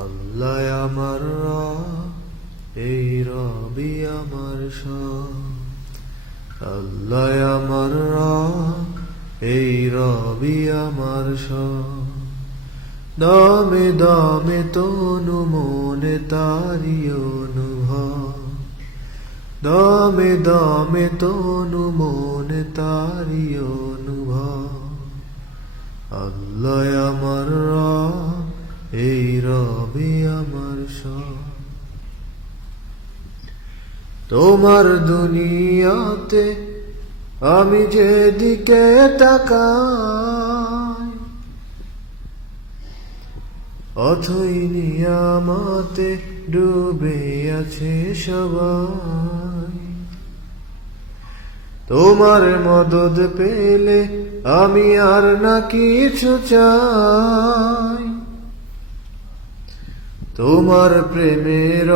আল্লাহ আমার রব, এই রবি আমার সব। আল্লাহ আমার রব, এই রবি আমার সব। দমে দমে তনু মনে তারি অনুভব, দমে দমে তনু মনে তারি অনুভব। আল্লাহ আমার রব, এই রবি আমার সব। তোমার দুনিয়াতে আমি যেদিকে তাকাই, অথই নিয়ামতে ডুবে আছে সবাই। তোমার মদদ পেলে আমি আর না কিছু চাই, তোমার প্রেমের